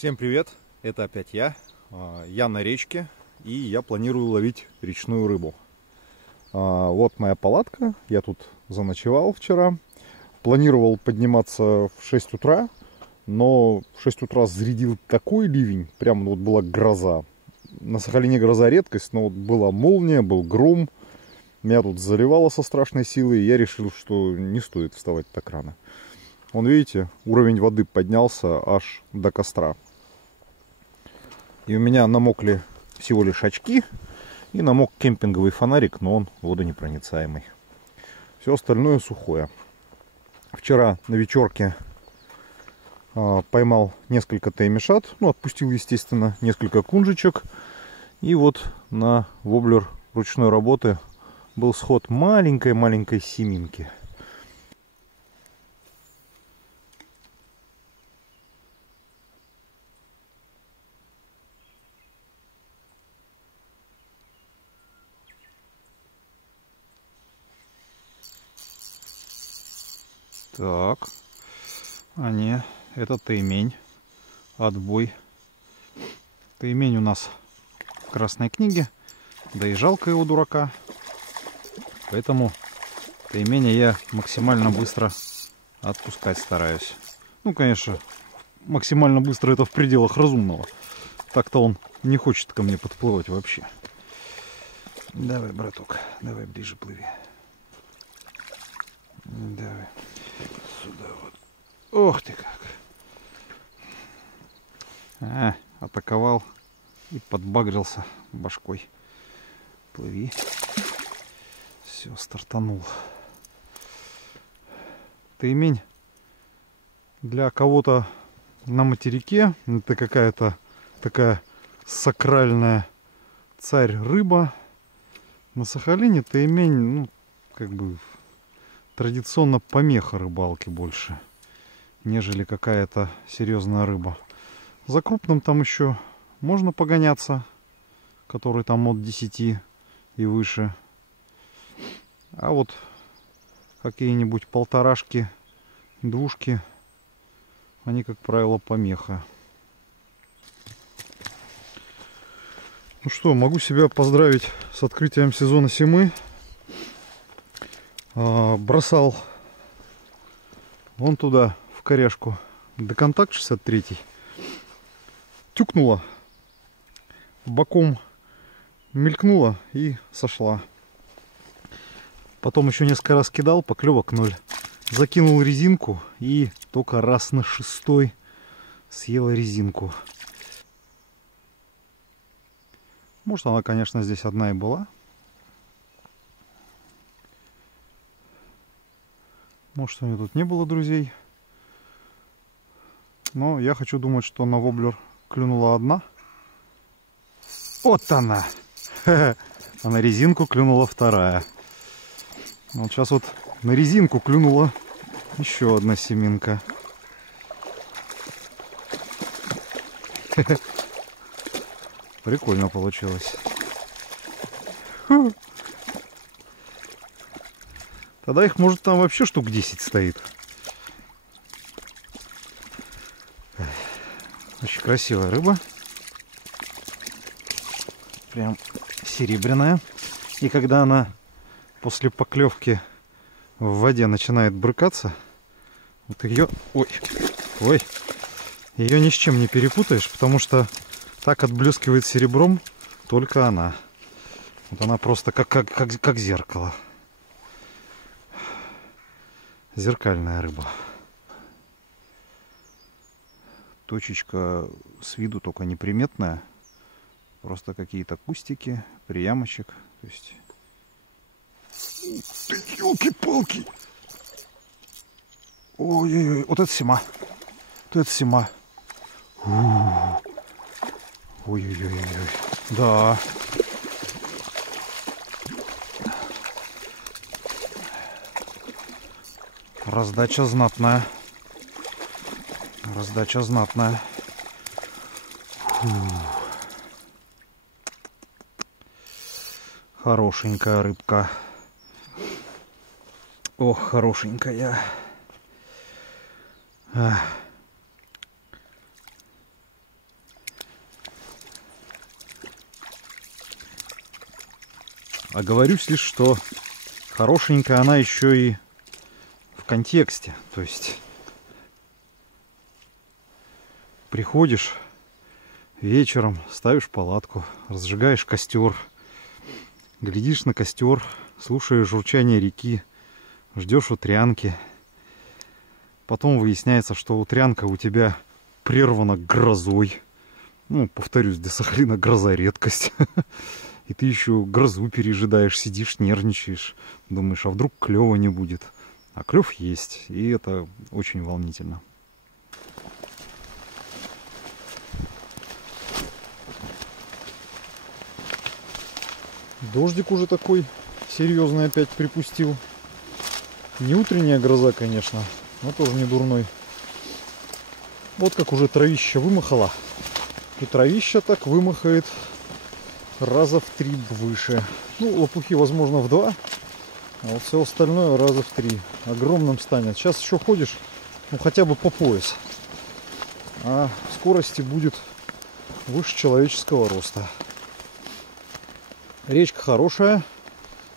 Всем привет, это опять я. Я на речке, и я планирую ловить речную рыбу. Вот моя палатка, я тут заночевал вчера. Планировал подниматься в 6 утра, но в 6 утра зарядил такой ливень, прям вот была гроза. На Сахалине гроза редкость, но вот была молния, был гром. Меня тут заливало со страшной силой, и я решил, что не стоит вставать так рано. Вон, видите, уровень воды поднялся аж до костра. И у меня намокли всего лишь очки и намок кемпинговый фонарик, но он водонепроницаемый. Все остальное сухое. Вчера на вечерке поймал несколько таймишат, отпустил, естественно, несколько кунжичек. И вот на воблер ручной работы был сход маленькой-маленькой семинки. Так, не, это таймень, отбой. Таймень у нас в красной книге, да и жалко его, дурака. Поэтому тайменя я максимально быстро отпускать стараюсь. Конечно, максимально быстро это в пределах разумного. Так-то он не хочет ко мне подплывать вообще. Давай, браток, давай ближе плыви. Давай. Сюда вот. Ох ты как. Атаковал и подбагрился башкой. Плыви. Все, стартанул. Таймень для кого-то на материке это какая-то такая сакральная царь-рыба. На Сахалине таймень, традиционно помеха рыбалки больше, нежели какая-то серьезная рыба. За крупным там еще можно погоняться, который там от 10 и выше. А вот какие-нибудь полторашки, двушки, они, как правило, помеха. Ну что, могу себя поздравить с открытием сезона семы. Бросал вон туда, в коряшку, Деконтакт 63. Тюкнула, боком мелькнула и сошла. Потом еще несколько раз кидал, поклевок 0. Закинул резинку и только раз на 6-й съела резинку. Может, она, конечно, здесь одна и была. Может, у нее тут не было друзей. Но я хочу думать, что на воблер клюнула одна. Вот она! А на резинку клюнула вторая. Вот сейчас вот на резинку клюнула еще одна семинка. Прикольно получилось. Тогда их, может, там вообще штук 10 стоит. Очень красивая рыба. Прям серебряная. И когда она после поклевки в воде начинает брыкаться, вот ее... Ой! Ее ни с чем не перепутаешь, потому что так отблескивает серебром только она. Вот она просто как зеркало. Зеркальная рыба. Точечка с виду только неприметная. Просто какие-то кустики, приямочек. То есть... Ты, елки-палки! Ой-ой-ой, вот это сема. Вот это сема. Ой-ой-ой-ой. Да. Раздача знатная. Раздача знатная. Хорошенькая рыбка. Ох, хорошенькая. Оговорюсь лишь, что хорошенькая она еще и в контексте. То есть приходишь вечером, ставишь палатку, разжигаешь костер, глядишь на костер, слушаешь журчание реки, ждешь утрянки. Потом выясняется, что утрянка у тебя прервана грозой. Ну, повторюсь, для Сахалина гроза редкость. И ты еще грозу пережидаешь, сидишь, нервничаешь. Думаешь, а вдруг клёва не будет. А клёв есть, и это очень волнительно. Дождик уже такой серьезный опять припустил. Не утренняя гроза, конечно, но тоже не дурной. Вот как уже травища вымахала. И травища так вымахает раза в 3 выше. Ну, лопухи, возможно, в 2, а вот все остальное раза в 3. Огромным станет. Сейчас еще ходишь, ну, хотя бы по пояс. А в скорости будет выше человеческого роста. Речка хорошая,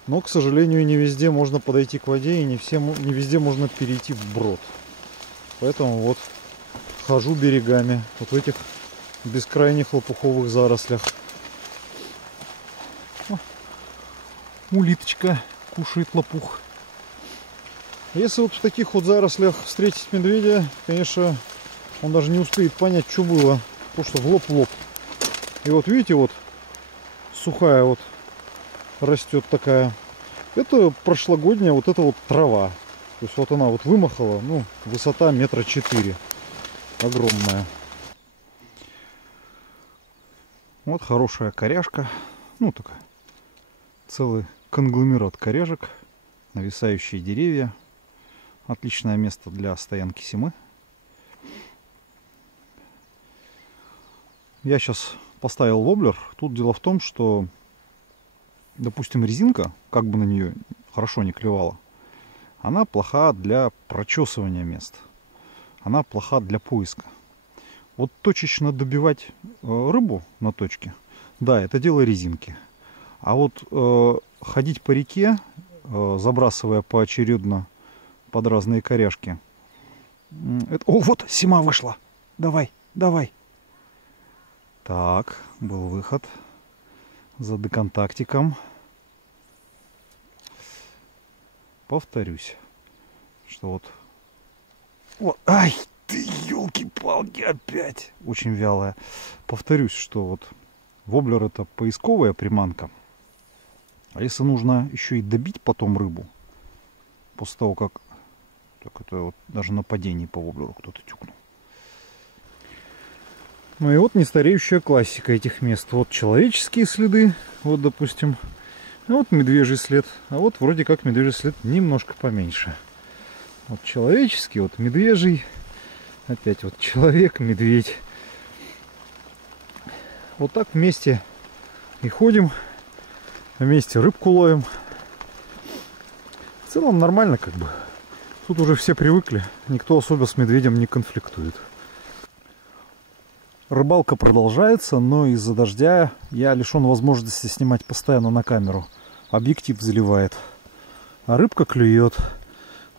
но, к сожалению, не везде можно подойти к воде, и не везде можно перейти вброд. Поэтому вот хожу берегами, вот в этих бескрайних лопуховых зарослях. О, улиточка кушает лопух. Если вот в таких вот зарослях встретить медведя, конечно, он даже не успеет понять, что было, потому что в лоб в лоб. И вот видите, вот сухая вот растет такая. Это прошлогодняя вот эта вот трава. То есть вот она вот вымахала, ну, высота 4 метра. Огромная. Вот хорошая коряжка. Ну, такая. Целый конгломерат коряжек. Нависающие деревья. Отличное место для стоянки зимы. Я сейчас поставил воблер. Тут дело в том, что, допустим, резинка, как бы на нее хорошо не клевала, она плоха для прочесывания мест. Она плоха для поиска. Вот точечно добивать рыбу на точке, да, это дело резинки. А вот ходить по реке, забрасывая поочередно под разные коряжки. Это... О, вот сима вышла. Давай, давай. Так, был выход за деконтактиком. Повторюсь, что вот... Вот, ай, ты, елки-палки, опять. Очень вялая. Повторюсь, что вот воблер — это поисковая приманка. А если нужно еще и добить потом рыбу, после того, как... Так это вот даже на падении по воблеру кто-то тюкнул. Ну и вот нестареющая классика этих мест. Вот человеческие следы, вот, допустим. А вот медвежий след. А вот вроде как медвежий след немножко поменьше. Вот человеческий, вот медвежий. Опять вот человек, медведь. Вот так вместе и ходим. Вместе рыбку ловим. В целом нормально как бы. Тут уже все привыкли. Никто особо с медведем не конфликтует. Рыбалка продолжается, но из-за дождя я лишен возможности снимать постоянно на камеру. Объектив заливает. А рыбка клюет.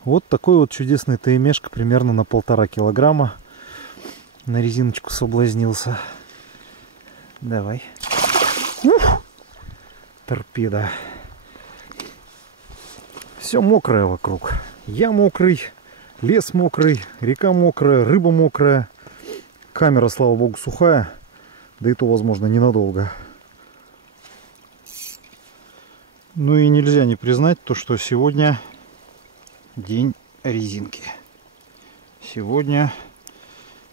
Вот такой вот чудесный таймешка, примерно на 1,5 килограмма. На резиночку соблазнился. Давай. Ух! Торпеда. Все мокрое вокруг. Я мокрый, лес мокрый, река мокрая, рыба мокрая. Камера, слава богу, сухая. Да и то, возможно, ненадолго. Ну и нельзя не признать то, что сегодня день резинки. Сегодня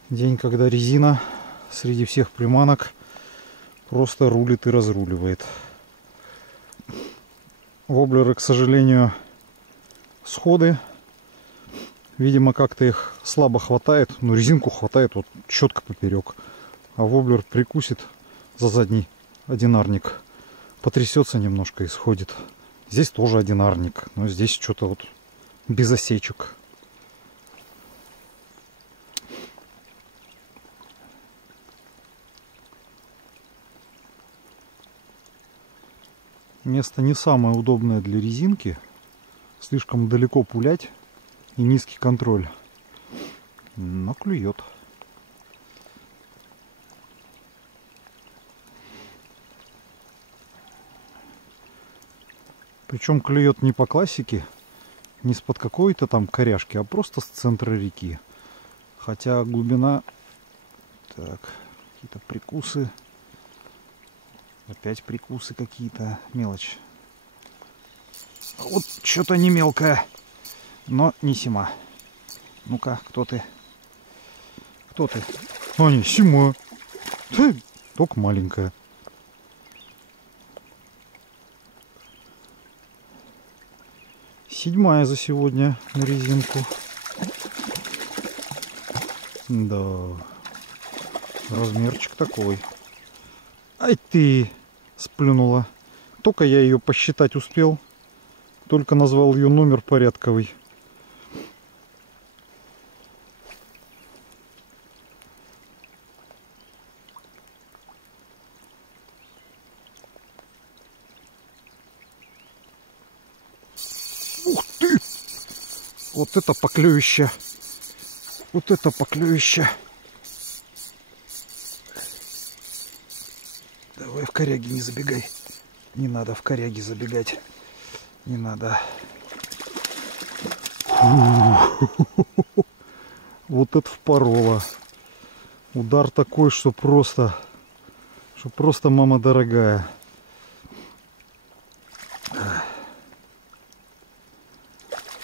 день, когда резина среди всех приманок просто рулит и разруливает. Воблеры, к сожалению, сходы. Видимо, как-то их слабо хватает. Но резинку хватает вот четко поперек. А воблер прикусит за задний одинарник. Потрясется немножко и сходит. Здесь тоже одинарник. Но здесь что-то вот без осечек. Место не самое удобное для резинки. Слишком далеко пулять и низкий контроль. Но клюет. Причем клюет не по классике, не с-под какой-то там коряшки, а просто с центра реки. Хотя глубина... Так, какие-то прикусы. Опять прикусы какие-то. Мелочь. Вот что-то не мелкое, но не сима. Ну-ка, кто ты? Кто ты? А, не, сима. Только маленькая. Седьмая за сегодня на резинку. Да. Размерчик такой. Ай ты! Сплюнула. Только я ее посчитать успел. Только назвал ее номер порядковый. Ух ты! Вот это поклюище! Вот это поклюище! Давай в коряги не забегай. Не надо в коряги забегать. Не надо. Вот это впороло. Удар такой, что просто мама дорогая.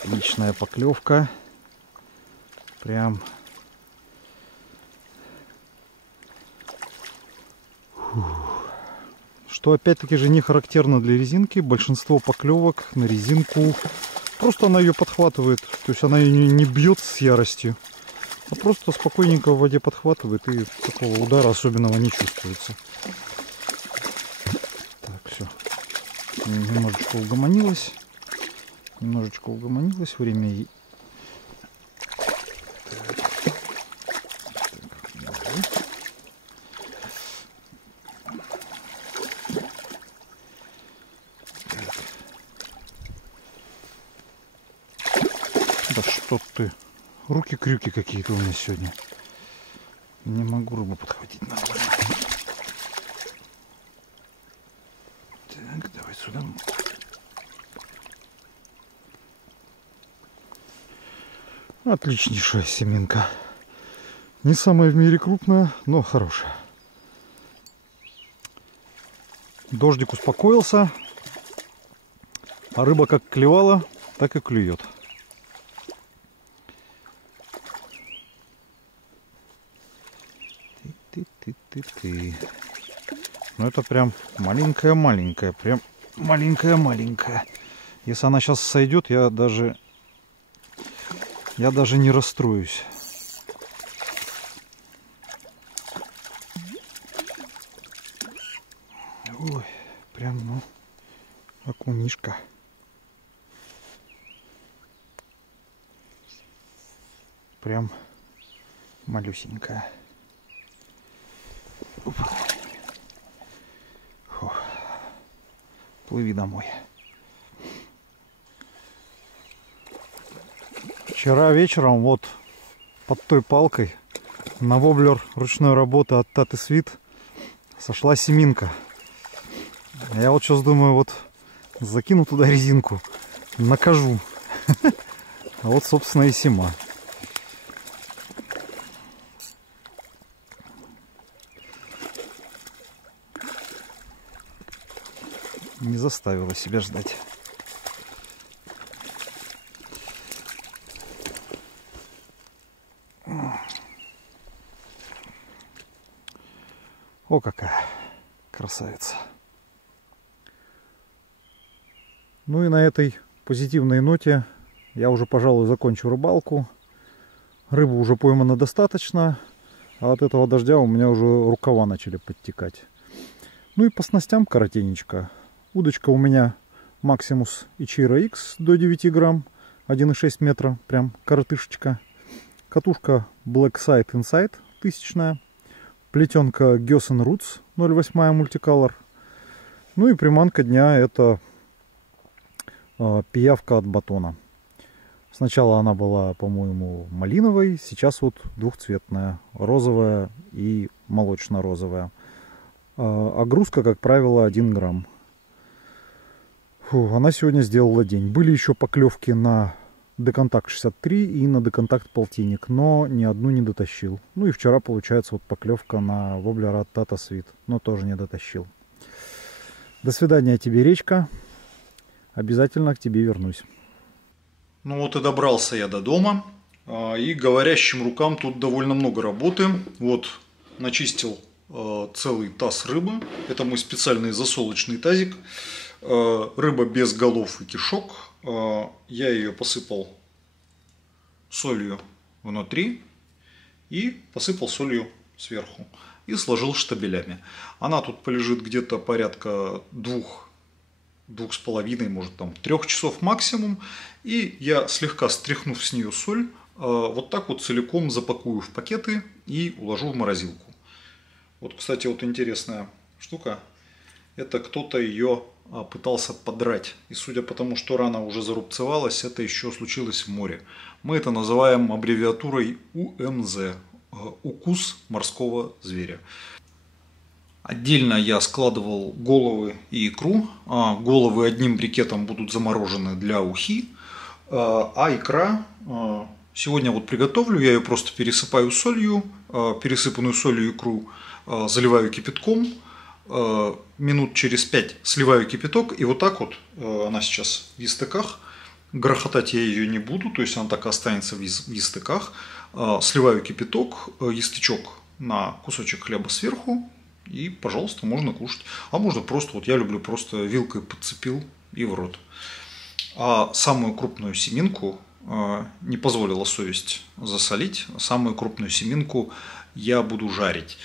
Отличная поклевка. Прям. Что опять-таки же не характерно для резинки. Большинство поклевок на резинку просто она ее подхватывает. То есть она ее не бьет с яростью, а просто спокойненько в воде подхватывает, и такого удара особенного не чувствуется. Так, все. Немножечко угомонилась. Время. Да что ты? Руки-крюки какие-то у меня сегодня. Не могу рыбу подхватить нормально. Так, давай сюда. Отличнейшая семенка. Не самая в мире крупная, но хорошая. Дождик успокоился. А рыба как клевала, так и клюет. Ты. Ну это прям маленькая. Прям маленькая. Если она сейчас сойдет, я даже не расстроюсь. Ой, прям, ну, окунишка. Прям малюсенькая. Фу. Плыви домой. Вчера вечером вот под той палкой на воблер ручной работы от Таты Свит сошла семинка. Я вот сейчас думаю, вот закину туда резинку, накажу. А вот, собственно, и сима. Не заставила себя ждать. О, какая красавица. Ну и на этой позитивной ноте я уже, пожалуй, закончу рыбалку. Рыбы уже поймано достаточно, а от этого дождя у меня уже рукава начали подтекать. Ну и по снастям коротенечко. Удочка у меня Maximus Ichiro X до 9 грамм, 1,6 метра, прям коротышечка. Катушка Black Side Inside 1000. Плетенка Gossan Roots 0,8 мультиколор. Ну и приманка дня — это пиявка от батона. Сначала она была, по-моему, малиновой, сейчас вот двухцветная, розовая и молочно-розовая. Огрузка, как правило, 1 грамм. Фу, она сегодня сделала день. Были еще поклевки на Деконтакт 63 и на Деконтакт полтинник, но ни одну не дотащил. Ну и вчера, получается, вот поклевка на воблера от Tata Sweet, но тоже не дотащил. До свидания тебе, речка. Обязательно к тебе вернусь. Ну вот и добрался я до дома. И говорящим рукам тут довольно много работы. Вот начистил целый таз рыбы. Это мой специальный засолочный тазик. Рыба без голов и кишок. Я ее посыпал солью внутри и посыпал солью сверху. И сложил штабелями. Она тут полежит где-то порядка 2-2,5, может там 3 часов максимум. И я, слегка стряхнув с нее соль, вот так вот целиком запакую в пакеты и уложу в морозилку. Вот, кстати, вот интересная штука. Это кто-то ее пытался подрать. И судя по тому, что рана уже зарубцевалась, это еще случилось в море. Мы это называем аббревиатурой УМЗ. Укус морского зверя. Отдельно я складывал головы и икру. Головы одним брикетом будут заморожены для ухи. А икра сегодня вот приготовлю. Я ее просто пересыпаю солью. Пересыпанную солью икру заливаю кипятком. Минут через 5 сливаю кипяток. И вот так вот она сейчас в естыках. Грохотать я ее не буду. То есть она так и останется в естыках. Сливаю кипяток, естычок на кусочек хлеба сверху. И, пожалуйста, можно кушать. А можно просто, вот я люблю, просто вилкой подцепил и в рот. А самую крупную семинку не позволила совесть засолить. Самую крупную семинку я буду жарить.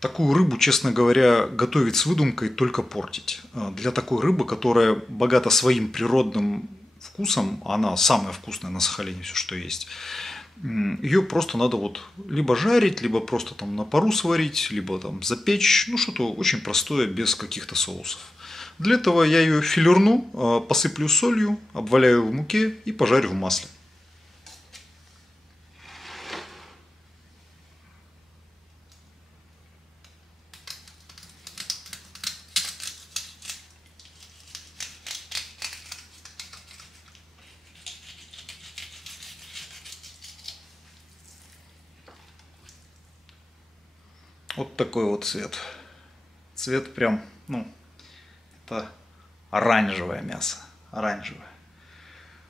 Такую рыбу, честно говоря, готовить с выдумкой, только портить. Для такой рыбы, которая богата своим природным вкусом, она самая вкусная на Сахалине, все, что есть, ее просто надо вот либо жарить, либо просто там на пару сварить, либо там запечь. Ну, что-то очень простое, без каких-то соусов. Для этого я ее филерну, посыплю солью, обваляю в муке и пожарю в масле. Вот такой вот цвет. Цвет прям, ну, это оранжевое мясо. Оранжевое.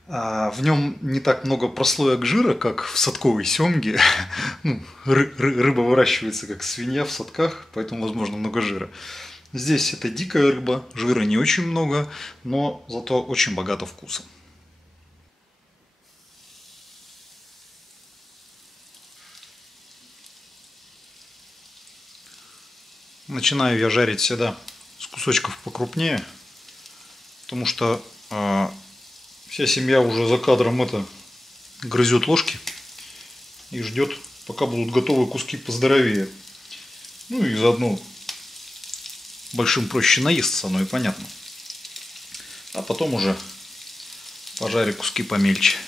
В нем не так много прослоек жира, как в садковой семге. Ну, рыба выращивается как свинья в садках, поэтому, возможно, много жира. Здесь это дикая рыба, жира не очень много, но зато очень богато вкусом. Начинаю я жарить всегда с кусочков покрупнее, потому что вся семья уже за кадром это грызет ложки и ждет, пока будут готовы куски поздоровее. Ну и заодно большим проще наесться, оно и понятно. А потом уже пожарю куски помельче.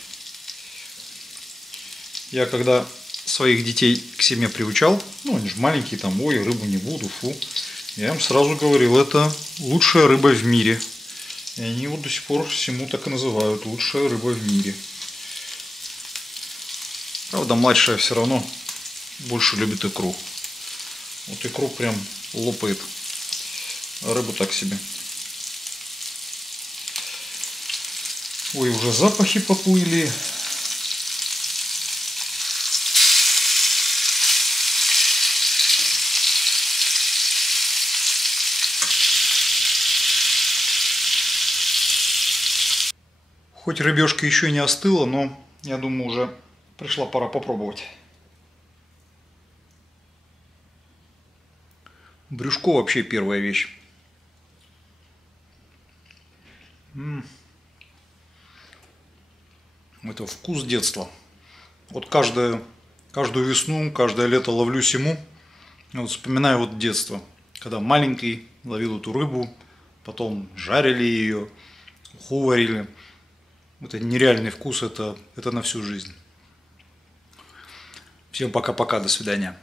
Я когда своих детей к семье приучал, ну они же маленькие, там, ой, рыбу не буду, фу. Я им сразу говорил, это лучшая рыба в мире. И они вот до сих пор всему так и называют, лучшая рыба в мире. Правда, младшая все равно больше любит икру. Вот икру прям лопает, а рыбу так себе. Ой, уже запахи поплыли. Хоть рыбешка еще не остыла, но я думаю, уже пришла пора попробовать. Брюшко вообще первая вещь. Это вкус детства. Вот каждую весну, каждое лето ловлю сему. Вот вспоминаю вот детство, когда маленький ловил эту рыбу, потом жарили ее, уху варили. Это нереальный вкус, это на всю жизнь. Всем пока-пока, до свидания.